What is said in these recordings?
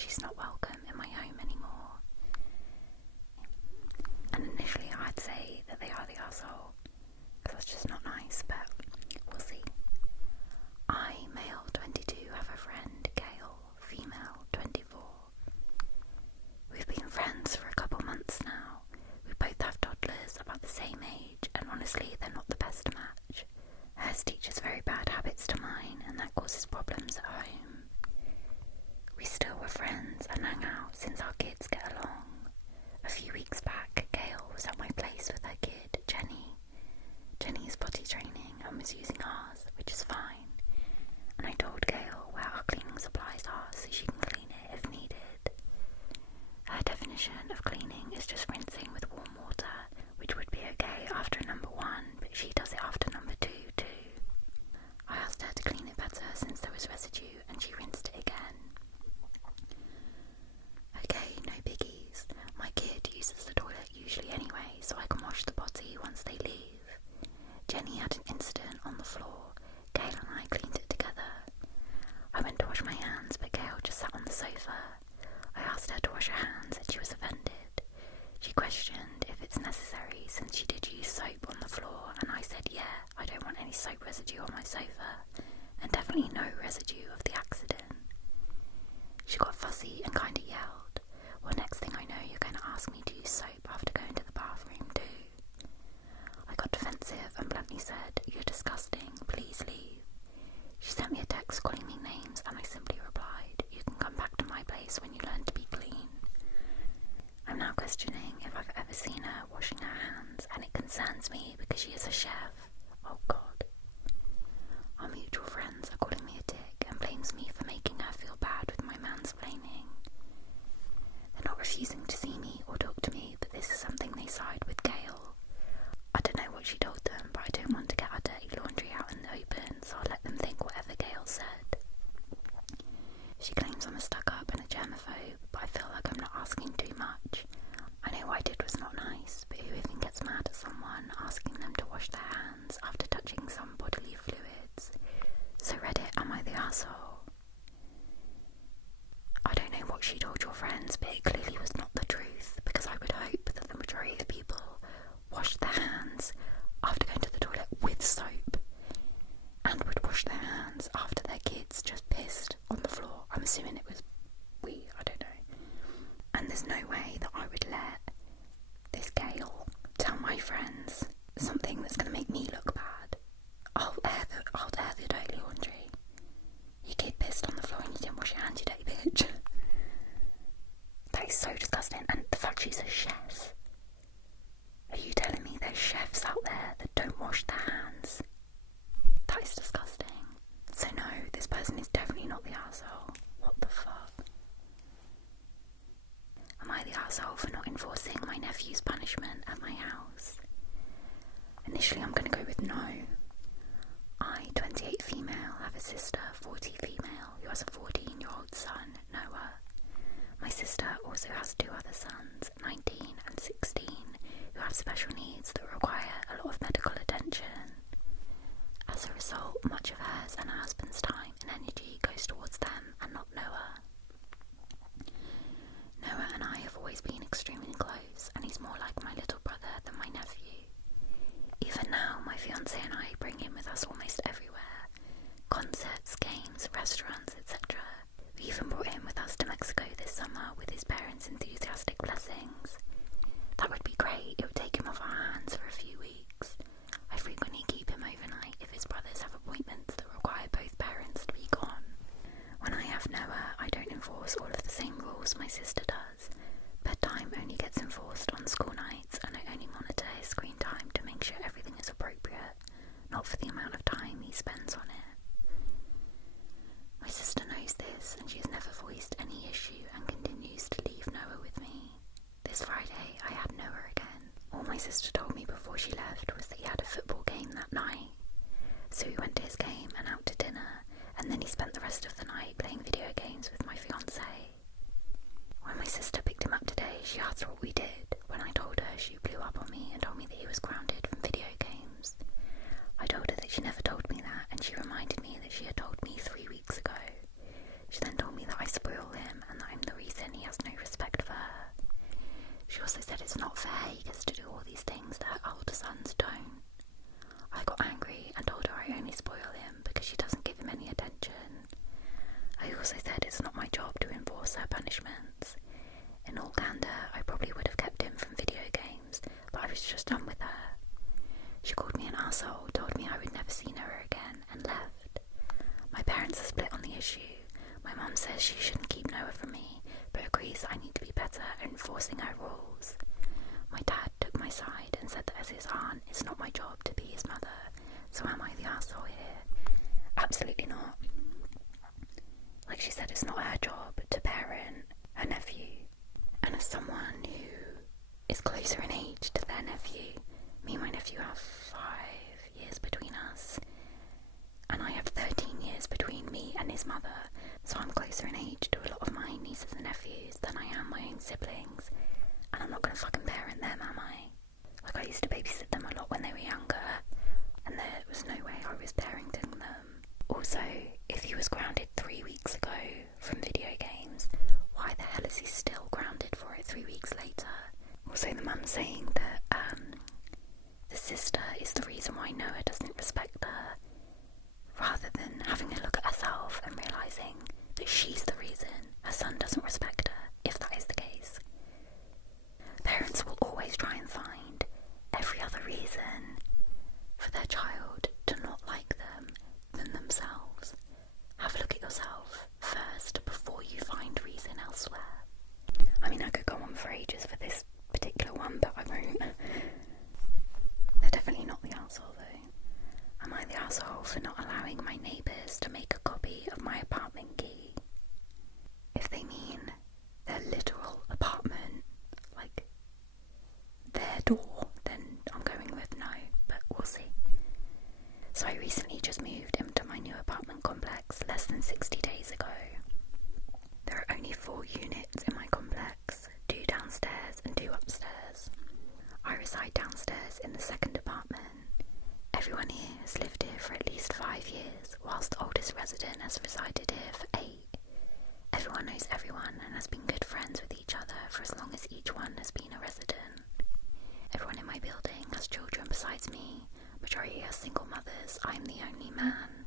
she's not welcome in my home anymore. And initially I'd say that they are the arsehole, because that's just not nice, but we'll see. I, male 22, have a friend, Gail, female 24. We've been friends for a couple months now. We both have toddlers about the same age, and honestly they're not the best match. Hers teaches very bad habits to mine, and that causes problems at home. We still were friends and hang out since our kids get along. A few weeks back, Gail was at my place with her kid, Jenny. Jenny is potty training and was using ours, which is fine. And I told Gail where our cleaning supplies are so she can clean it if needed. Her definition of cleaning is just rinsing with warm water, which would be okay after number 1, but she does it after number 2 too. I asked her to clean it better since there was residue, and she rinsed it again. Okay, no biggies. My kid uses the toilet usually anyway, so I can wash the potty once they leave. Jenny had an incident on the floor. Gail and I cleaned it together. I went to wash my hands, but Gail just sat on the sofa. I asked her to wash her hands and she was offended. She questioned if it's necessary since she did use soap on the floor, and I said yeah, I don't want any soap residue on my sofa, and definitely no residue of the accident. She got fussy and kinda yelled, well, next thing I know you're going to ask me to use soap after going to the bathroom too. I got defensive and bluntly said, you're disgusting, please leave. She sent me a text calling me names, and I simply replied, you can come back to my place when you learn to be clean. I'm now questioning if I've ever seen her washing her hands, and it concerns me because she is a chef. Oh God. Our mutual friends are calling me a dick and blames me for making her feel bad with my mansplaining. They're not refusing to see me or talk to me, but this is something they side with Gail. I don't know what she told them, but I don't want to get our dirty laundry out in the open, so I'll let them think whatever Gail said. She claims I'm a stuck-up and a germaphobe, but I feel like I'm not asking too much. I know what I did was not nice, but who even gets mad at someone asking them to wash their hands after touching some bodily fluids? So Reddit, am I the arsehole? I don't know what she told your friends, but it clearly was not the truth, because I would hope that the majority of people washed their hands after going to the toilet with soap, and would wash their hands after their kids just pissed on the floor. I'm assuming it was wee, I don't know. And there's no way that I would let this Gail tell my friends something that's going to make me look bad. I'll air the dirty laundry. Your kid pissed on the floor and you didn't wash your hands, you dirty bitch. That is so disgusting. And the fact she's a chef. Are you telling me there's chefs out there that don't wash their hands? That is disgusting. So no, this person is definitely not the arsehole. What the fuck? Am I the arsehole for not enforcing my nephew's punishment at my house? Initially I'm going to go with no. I, 28 female, have a sister, 40 female, who has a 14-year-old son, Noah. My sister also has 2 other sons, 19 and 16, who have special needs that require a lot of medical attention. As a result, much of hers and her husband's time and energy goes towards them and not Noah. Noah and I have always been extremely close, and he's more like my little brother than my nephew. Even now, my fiance and I bring him with us almost everywhere. Concerts, games, restaurants, etc. We even brought him with us to Mexico this summer with his parents' enthusiastic blessings. That would be great. It would take him off our hands for a few weeks. I frequently keep him overnight if his brothers have appointments that require both parents to be gone. When I have Noah, I don't enforce all of the same rules my sister does. Bedtime only gets enforced on school nights, and I only monitor his screen time to make sure everything is appropriate, not for the amount of time he spends on it. My sister knows this, and she has never voiced any issue and continues to leave Noah with me. This Friday, I had Noah again. All my sister told me before she left was that he had a football game that night. So we went to his game and out to dinner, and then he spent the rest of the night playing video games with my fiancé. When my sister picked him up today, she asked what we did. When I told her, she blew up on me and told me that he was grounded from video games. I told her that she never told me that, and she reminded me that she had told me 3 weeks ago. She then told me that I spoiled agrees I need to be better at enforcing her rules. My dad took my side and said that as his aunt, it's not my job to be his mother, so am I the arsehole here? Absolutely not. Like she said, it's not her job to parent her nephew. And as someone who is closer in age to their nephew, me and my nephew have 5 years between us, and I have 13 years between me and his mother, so I'm closer in age to a lot of my nieces and nephews than I am my own siblings, and I'm not going to fucking parent them, am I? Like, I used to babysit them a lot when they were younger, and there was no way I was parenting them. Also, if he was grounded 3 weeks ago from video games, why the hell is he still grounded for it 3 weeks later? Also, the mum saying that the sister is the reason why Noah doesn't respect her, rather than having a look at herself and realising that she's the reason her son doesn't respect her, if that is the case. Parents will always try and find every other reason for their child to not like them than themselves. Have a look at yourself first before you find reason elsewhere. I mean, I could go on for ages for this particular one, but I won't. They're definitely not the arsehole though. Am I the arsehole for not allowing my neighbours to make a copy of my apartment key? If they mean their literal apartment, like their door, then I'm going with no, but we'll see. So I recently just moved into my new apartment complex less than 60 days ago. There are only 4 units in my complex, 2 downstairs and 2 upstairs. I reside downstairs in the second apartment. Everyone here has lived here for at least 5 years, whilst the oldest resident has resided here for 8. Everyone knows everyone and has been good friends with each other for as long as each one has been a resident. Everyone in my building has children besides me. Majority are single mothers. I'm the only man.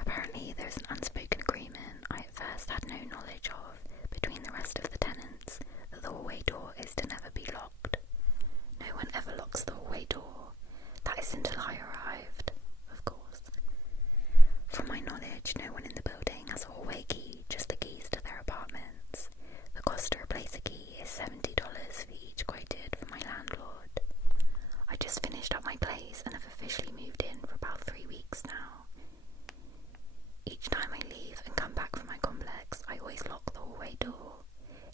Apparently there is an unspoken agreement I at first had no knowledge of between the rest of the tenants that the hallway door is to never be locked. No one ever locks the hallway door. That is until I arrived, of course. From my knowledge, no one in the building has a hallway key, just the keys to their apartments. The cost to replace a key is $70 for each quoted from my landlord. I just finished up my place and have officially moved in for about 3 weeks now. Each time I leave and come back from my complex, I always lock the hallway door.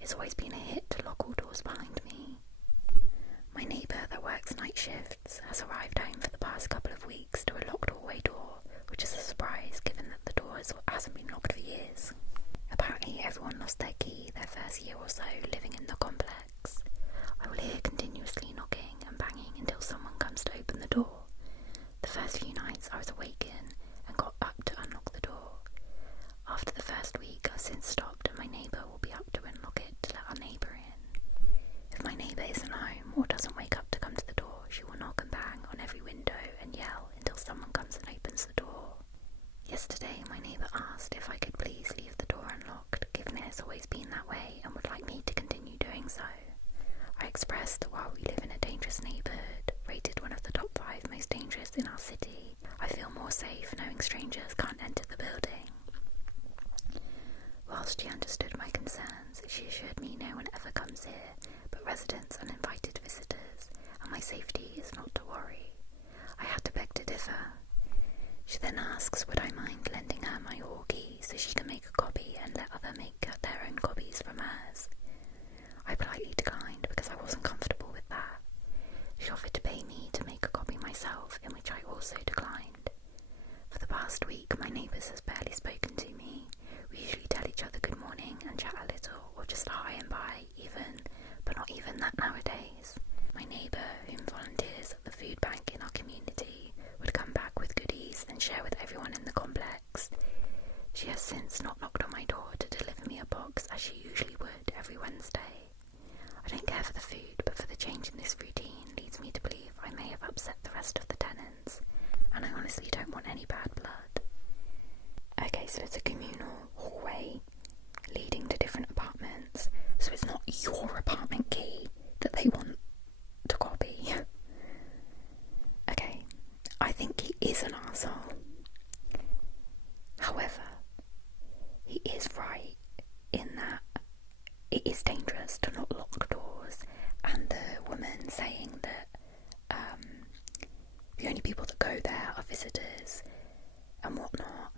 It's always been a hit to lock all doors behind me. My neighbour that works night shifts has arrived home for the past couple of weeks to a locked hallway door, which is a surprise given that the door hasn't been locked for years. Apparently everyone lost their key their first year or so living in the complex. I will hear continuously knocking and banging until someone comes to open the door. The first few nights I was awakened and got up to unlock the door. After the first week I've since stopped and my neighbour will be up to unlock it to let our neighbour in. If my neighbour isn't home or doesn't wake up to come to the door, she will knock and bang on every window and yell until someone comes and opens the door. Yesterday my neighbour asked if I could please leave the door unlocked, given it has always been that way and would like me to continue doing so. I expressed that while we live in a dangerous neighbourhood, rated one of the top 5 most dangerous in our city, I feel more safe knowing strangers can't enter the building. Whilst she understood my concerns, she assured me no one ever comes here but residents and invited visitors, and my safety is not to worry. I had to beg to differ. She then asks would I mind lending her my hall key so she can make a copy and let others make their own copies from hers. I politely declined because I wasn't comfortable with that. She offered to pay me to make a copy myself, in which I also declined. For the past week, my neighbours has barely spoken to me. We usually tell each other good morning and chat a little, or just hi and bye even, but not even that nowadays. My neighbour, whom volunteers at the food bank in our community, would come back with goodies and share with everyone in the complex. She has since not knocked on my door to deliver me a box as she usually would every Wednesday. I don't care for the food, but for the change in this routine leads me to believe I may have upset the rest of the tenants, and I honestly don't want any bad blood. Okay, so it's a communal hallway leading to different apartments, so it's not your apartment key that they want to copy. Okay, I think he is an arsehole. However, he is right in that it it is dangerous to not lock doors, and the woman saying that the only people that go there are visitors and whatnot,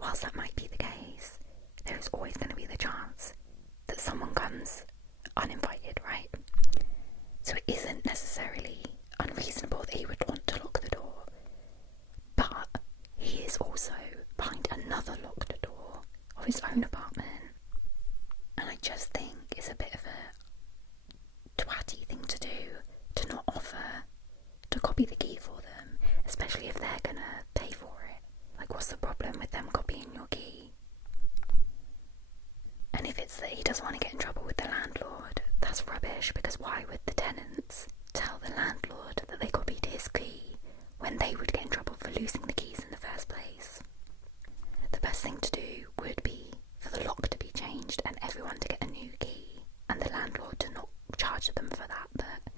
whilst that might be the case, there is always going to be the chance that someone comes uninvited, right? So it isn't necessarily unreasonable that he would want to lock the door, but he is also behind another locked door of his own apartment, and I just think it's a bit of a twatty thing to do to not offer to copy the key for them, especially if they're gonna pay for it. Like, what's the problem with them copying your key? And if it's that he doesn't want to get in trouble with the landlord, that's rubbish, because why would the tenants tell the landlord that they copied his key when they would get in trouble for losing the keys in the first place? The best thing to do would be for the lock to be changed and everyone to get a new key, and the landlord to not charge them for that, but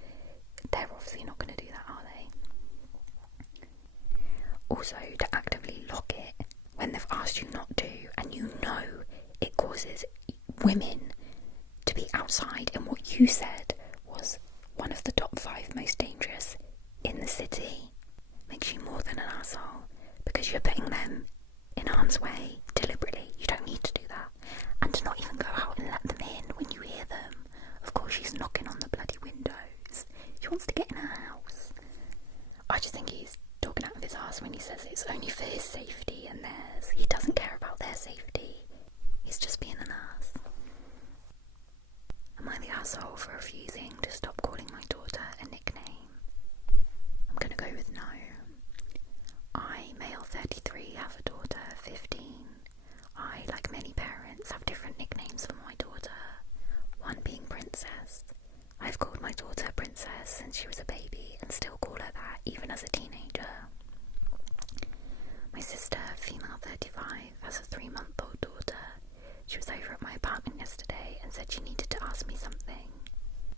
they're obviously not going to do that, are they? Also, to actively lock it when they've asked you not to, and you know it causes women to be outside in what you said was one of the top 5 most dangerous in the city, makes you more than an arsehole, because you're putting them in harm's way deliberately. You don't need to do that. And to not even go out and let them in when you hear them. Of course she's knocking on the bloody windows. She wants to get in her house. I just think he's talking out of his arse when he says it's only for his safety and theirs. He doesn't care about their safety. He's just being an ass. Am I the asshole for refusing to stop calling my daughter a nickname? I'm gonna go with no. I, male 33, have a daughter 15. I, like many parents, have different nicknames for my daughter, one being Princess. I've called my daughter Princess since she was a baby and still call her that even as a teenager. My sister, female 35, has a 3-month-old daughter. She was over at my apartment yesterday and said she needed to ask me something.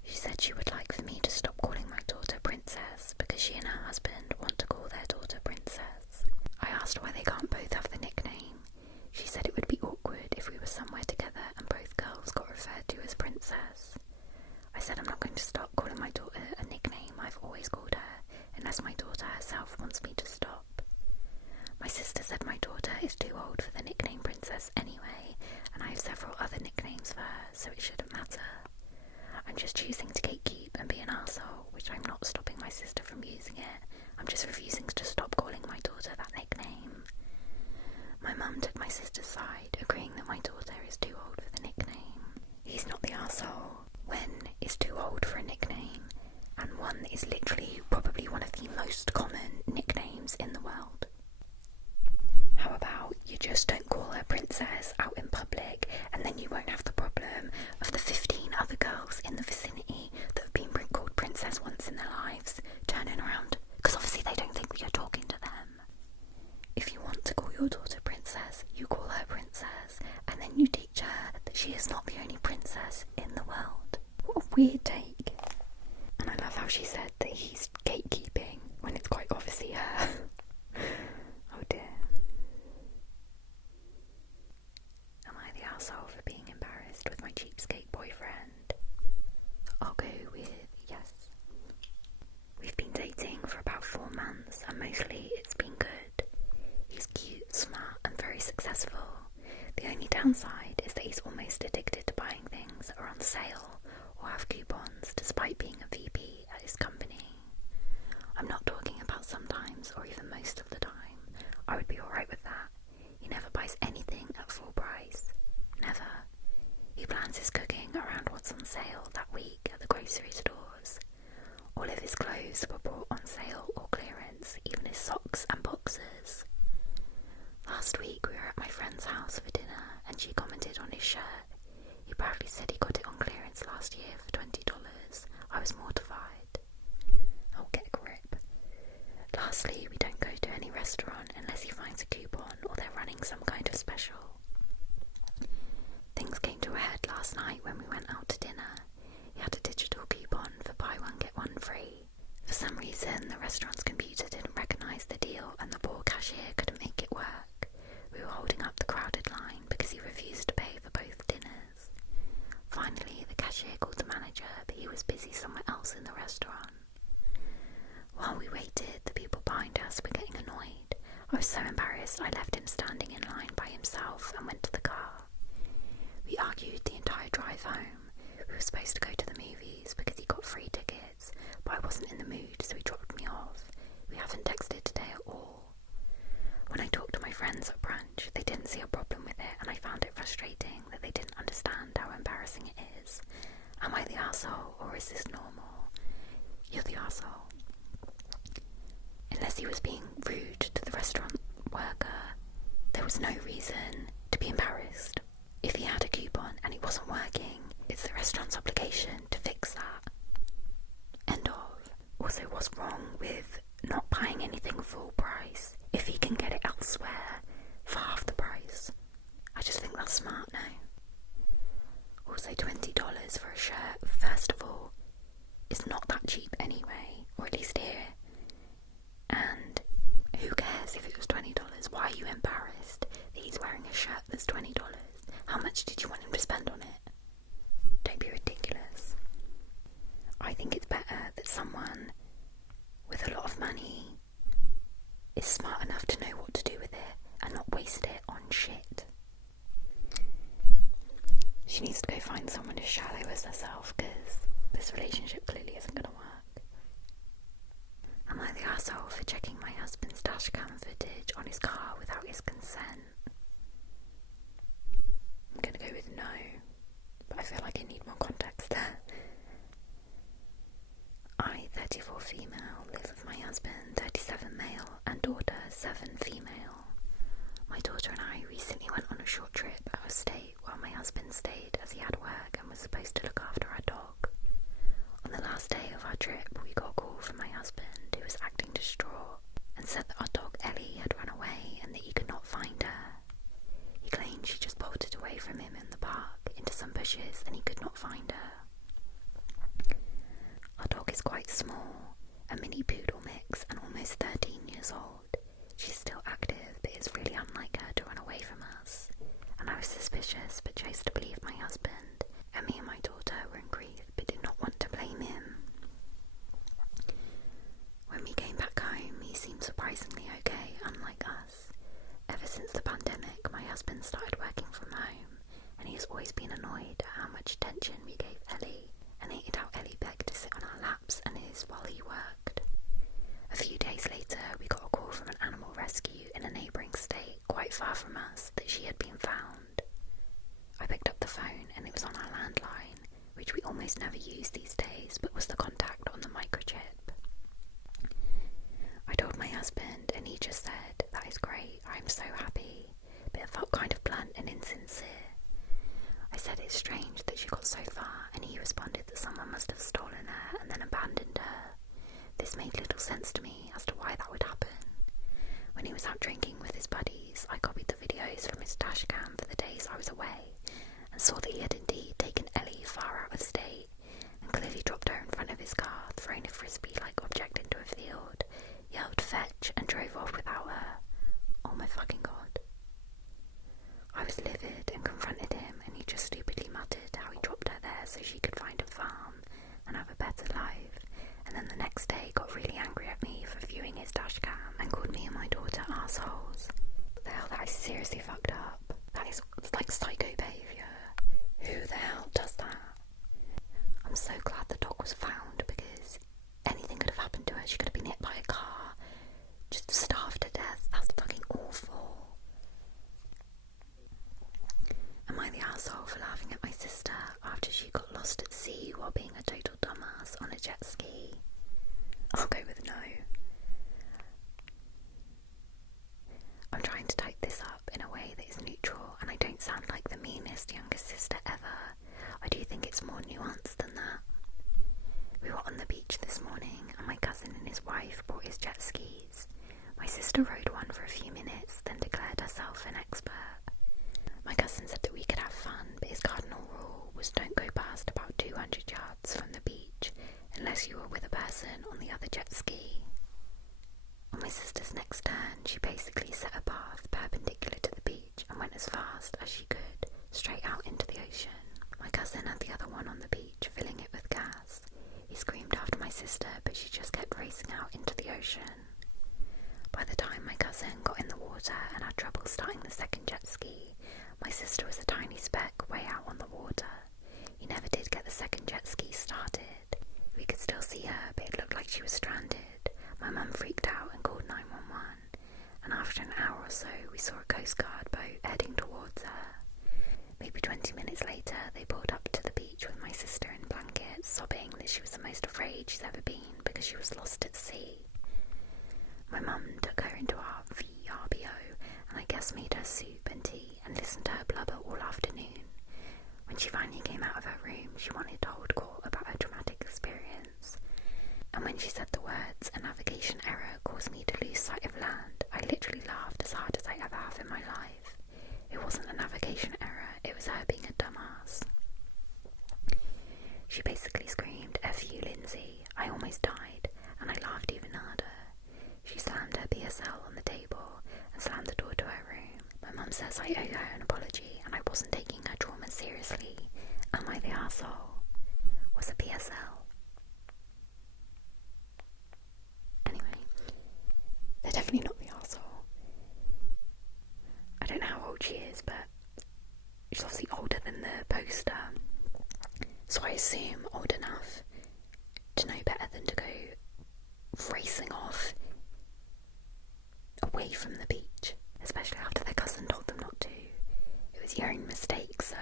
She said she would like for me to stop calling my daughter Princess because she and her husband want to call their daughter Princess. I asked why they can't both have the nickname. She said it would be awkward if we were somewhere together and both girls got referred to as Princess. I said I'm not going to stop calling my daughter a nickname I've always called her unless my daughter herself wants me to stop. My sister said my daughter is too old for the nickname Princess anyway, and I have several other nicknames for her, so it shouldn't matter. I'm just choosing to gatekeep and be an arsehole, which I'm not stopping my sister from using it. I'm just refusing to stop calling my daughter that nickname. My mum took my sister's side, agreeing that my daughter is too old for the nickname. He's not the arsehole when is too old for a nickname, and one is literally probably one of the most common nicknames in the world. How about you just don't call her Princess out in public, and then you won't have the problem of the 15 other girls in the vicinity that have been called Princess once in their lives turning around, because obviously they don't think that you're talking to them. If you want to call your daughter Princess, you call her Princess, and then you teach her that she is not the only princess in the world. What a weird take. And I love how she said that he's gatekeeping when it's quite obviously her. Oh dear. Am I the arsehole for being embarrassed with my cheapskate boyfriend? I'll go with yes. We've been dating for about 4 months and mostly it's been good. He's cute, smart and very successful. The only downside is that he's almost addicted to buying things that are on sale or have coupons despite being a VP at his company. I'm not talking about sometimes or even most of the time. I would be alright with that. He never buys anything at full price. Never. He plans his cooking around what's on sale that week at the grocery stores. All of his clothes were bought on sale or clearance, even his socks and boxers. Last week we were at my friend's house for dinner and she commented on his shirt. He proudly said he got it on clearance last year for $20. I was mortified. Oh, get a grip. Lastly, we don't go to any restaurant unless he finds a coupon or they're running some kind of special. Things came to a head last night when we went out cashier called the manager, but he was busy somewhere else in the restaurant. While we waited, the people behind us were getting annoyed. I was so embarrassed I left him standing in line by himself and went to the car. We argued the entire drive home. We were supposed to go to the movies because he got free tickets, but I wasn't in the mood, so he dropped me off. We haven't texted today at all. When I talked to my friends at brunch, they didn't see a problem with it, and I found it frustrating that they didn't understand how embarrassing it is. Am I the arsehole, or is this normal? You're the arsehole. Unless he was being rude to the restaurant worker, there was no reason to be embarrassed. If he had a coupon and it wasn't working, it's the restaurant's obligation to fix that. End of. Also, what's wrong with not buying anything full price if he can get it elsewhere for half the price? I just think that's smart now. Also, $20 for a shirt, first of all, is not that cheap anyway, or at least here. And who cares if it was $20? Why are you embarrassed that he's wearing a shirt that's $20? How much did you want him to spend on it? Don't be ridiculous. I think it's better that someone with a lot of money is smart enough to know what to do with it and not waste it on shit. She needs to go find someone as shallow as herself, because this relationship clearly isn't going to work. Am I the arsehole for checking my husband's dashcam footage on his car without his consent? I'm going to go with no, but I feel like I need more context there. I, 34 female, live with my husband, 37 male, and daughter, 7 female. My daughter and I recently went on a short trip out of state while my husband stayed as he had work and was supposed to look after our dog. On the last day of our trip, we got a call from my husband, who was acting distraught, and said that our dog Ellie had run away and that he could not find her. He claimed she just bolted away from him in the park into some bushes and he could not find her. Our dog is quite small, a mini poodle mix and almost 13 years old. She's still active, but it's really unlike her to run away from us. And I was suspicious, but chose to believe my husband, and me and my daughter were in grief, but did not want to blame him. When we came back home, he seemed surprisingly okay, unlike us. Ever since the pandemic, my husband started working from home, and he has always been annoyed at how much attention we gave Ellie, and hated how Ellie begged to sit on our laps and his while he worked. A few days later, we got a call from an animal rescue in a neighbouring state, quite far from us, that she had been found. I picked up the phone and it was on our landline, which we almost never use these days, but was the contact on the microchip. I told my husband and he just said, "That is great, I'm so happy," but it felt kind of blunt and insincere. I said it's strange that she got so far, and he responded that someone must have stolen her and then abandoned her. This made little sense to me as to why that would happen. When he was out drinking with his buddies, I copied the videos from his dashcam for the days I was away, and saw that he had indeed taken Ellie far out of state, and clearly dropped her in front of his car, thrown a frisbee-like object into a field, yelled fetch, and drove off without her. Oh my fucking god. I was livid and confronted him, and he just stupidly muttered how he dropped her there so she could find a farm and have a better life, and then the next day got really angry at me for viewing his dashcam and called me and my daughter arseholes. What the hell, that is seriously fucked up. That is like psycho behaviour. Who the hell does that? I'm so glad the dog was found, because anything could have happened to her. She could have been hit by a car, just starved to death. That's fucking awful. Am I the arsehole for laughing at my sister after she got lost at sea while being a total dumbass on a jet ski? I'll go with no. I'm trying to type this up in a way that is neutral and I don't sound like the meanest younger sister ever. I do think it's more nuanced than that. We were on the beach this morning and my cousin and his wife brought his jet skis. My sister rode one for a few minutes, then declared herself an expert. My cousin said that we could have fun, but his cardinal rule was don't go past about 200 yards from the beach unless you were with a person on the other jet ski. On my sister's next turn, she basically set a path perpendicular to the beach and went as fast as she could, straight out into the ocean. My cousin had the other one on the beach sister, but she just kept racing out into the ocean. By the time my cousin got in the water and had trouble starting the second jet ski, my sister was a tiny speck way out on the water. He never did get the second jet ski started. We could still see her, but it looked like she was stranded. My mum freaked out and called 911, and after an hour or so we saw a Coast Guard boat heading towards her. Maybe 20 minutes later they pulled up to the beach with my sister in blankets, sobbing that she was the most afraid she's ever been because she was lost at sea. My mum took her into our VRBO and I guess made her soup and tea and listened to her blubber all afternoon. When she finally came out of her room, she wanted to hold court about her traumatic experience. And when she said the words, "a navigation error caused me to lose sight of land," I literally laughed as hard as I ever have in my life. It wasn't a navigation error, it was her being a dumbass. She basically screamed, "F you, Lindsay." I almost died, and I laughed even harder. She slammed her PSL on the table and slammed the door to her room. My mum says I owe her an apology and I wasn't taking her trauma seriously. Am I the arsehole? Was a PSL? Anyway, they're definitely not the arsehole. I don't know how old she is, but she's obviously older than the poster. So I assume old enough to know better than to go racing off away from the beach, especially after their cousin told them not to. It was your own mistake, so...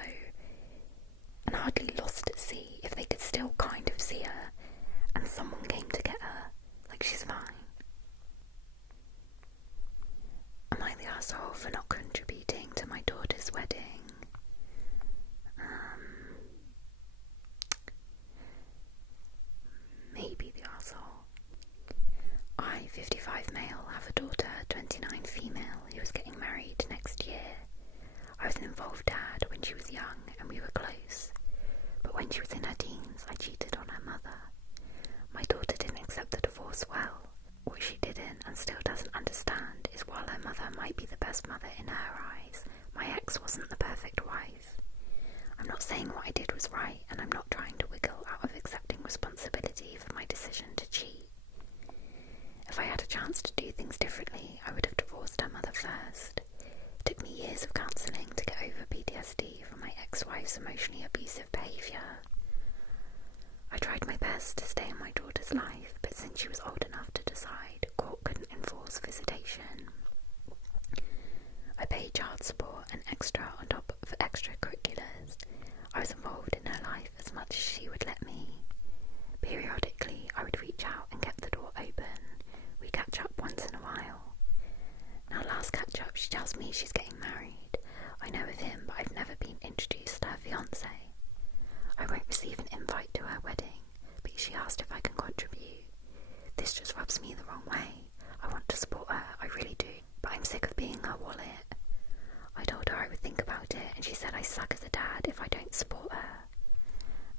And hardly lost at sea if they could still kind of see her and someone came to get her, like she's fine. Am I the arsehole for not contributing to my daughter's wedding? Maybe the arsehole. I, 55 male, have a daughter, 29 female, who is getting married next year. I was an involved dad when she was young and we were close, but when she was in her teens I cheated on her mother. My daughter didn't accept the divorce well. What she didn't and still doesn't understand is while her mother might be the best mother in her eyes, my ex wasn't the perfect wife. I'm not saying what I did was right, and I'm not trying to wiggle out of accepting responsibility for my decision to cheat. If I had a chance to do things differently, I would have divorced her mother first. It took me years of counselling to get over PTSD from my ex-wife's emotionally abusive behaviour. I tried my best to stay in my daughter's life, but since she was old enough to decide, court couldn't enforce visitation. I paid child support and extra on top of extracurriculars. I was involved in her life as much as she would let me. Periodically, I would reach out and kept the door open. We catch up once in a while. Now last catch up, she tells me she's getting married. I know of him, but I've never been introduced to her fiancé. I won't receive an invite to her wedding, but she asked if I can contribute. This just rubs me the wrong way. I want to support her, I really do, but I'm sick of being her wallet. I told her I would think about it, and she said I suck as a dad if I don't support her.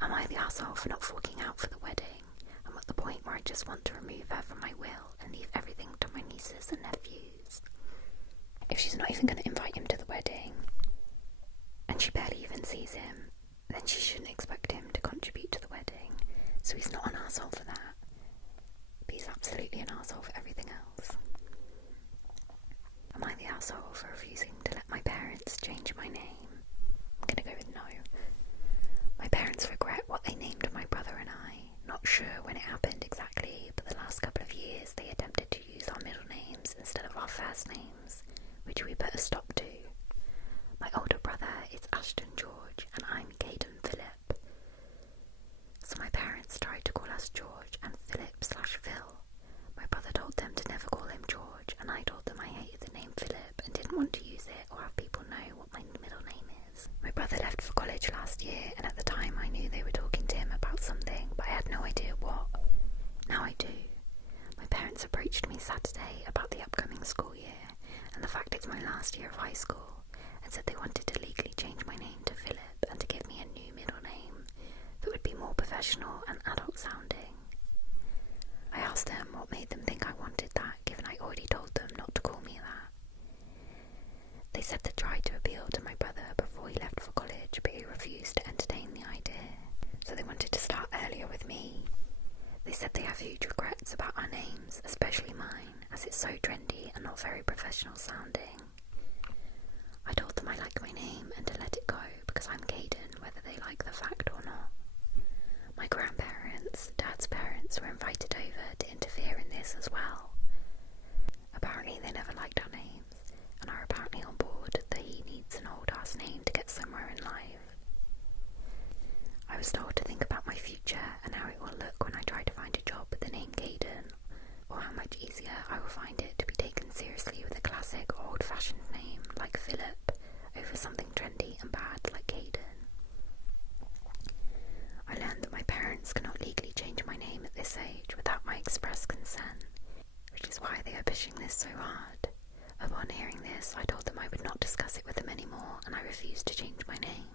Am I the arsehole for not forking out for the wedding? I'm at the point where I just want to remove her from my will and leave everything to my nieces and nephews. If she's not even going to invite him to the wedding, and she barely even sees him, then she shouldn't expect him to contribute to the wedding. So he's not an arsehole for that, but he's absolutely an arsehole for everything else. Am I the arsehole for refusing to let my parents change my name? I'm going to go with no. My parents regret what they named my brother and I. Not sure when it happened exactly, but the last couple of years they attempted to use our middle names instead of our first names, which we put a stop to. My older brother is Ashton George and I'm Caden Philip. So my parents tried to call us George and Philip/Phil. My brother told them to never call him George, and I told them I hated the name Philip and didn't want to use it or have people know what my middle name is. My brother left for college last year, and at the time I knew they were talking to him about something, but I had no idea what. Now I do. My parents approached me Saturday about the upcoming school year and the fact it's my last year of high school, and said they wanted to legally change my name to Philip and to give me a new middle name that would be more professional and adult sounding. I asked them what made them think I wanted that, given I already told them not to call me that. They said they tried to appeal to my brother before he left for college, but he refused to entertain the idea, so they wanted to start earlier with me. They said they have huge regrets about our names, especially mine, as it's so trendy and not very professional sounding. I told them I like my name and to let it go because I'm Caden, whether they like the fact or not. My grandparents, Dad's parents, were invited over to interfere in this as well. Apparently they never liked our names, and are apparently on board that he needs an old-ass name to get somewhere in life. I was told to think about my future and how it will look when I try to find a job with the name Caden, or how much easier I will find it to be taken seriously with a classic or old-fashioned name like Philip over something trendy and bad like Caden. I learned that my parents cannot legally change my name at this age without my express consent, which is why they are pushing this so hard. Upon hearing this, I told them I would not discuss it with them anymore, and I refused to change my name.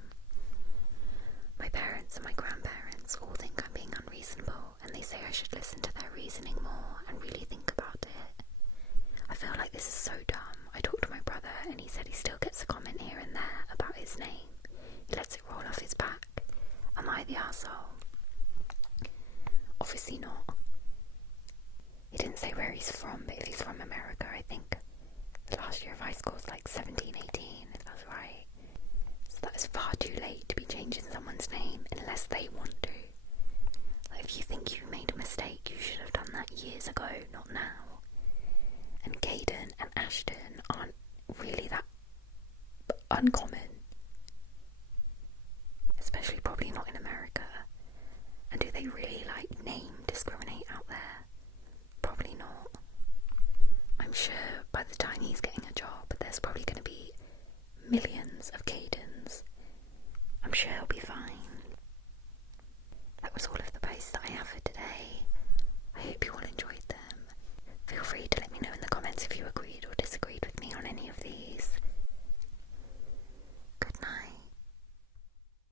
My parents and my grandparents all think I'm being unreasonable, and they say I should listen to their reasoning more and really think about it. I feel like this is so dumb. I talked to my brother, and he said he still gets a comment here and there about his name. He lets it roll off his back. Am I the arsehole? Obviously not. He didn't say where he's from, but if he's from America, I think the last year of high school is like 17, 18, if that's right. So that is far too late to be changing someone's name unless they want to. Like, if you think you made a mistake, you should have done that years ago, not now. And Caden and Ashton aren't really that uncommon.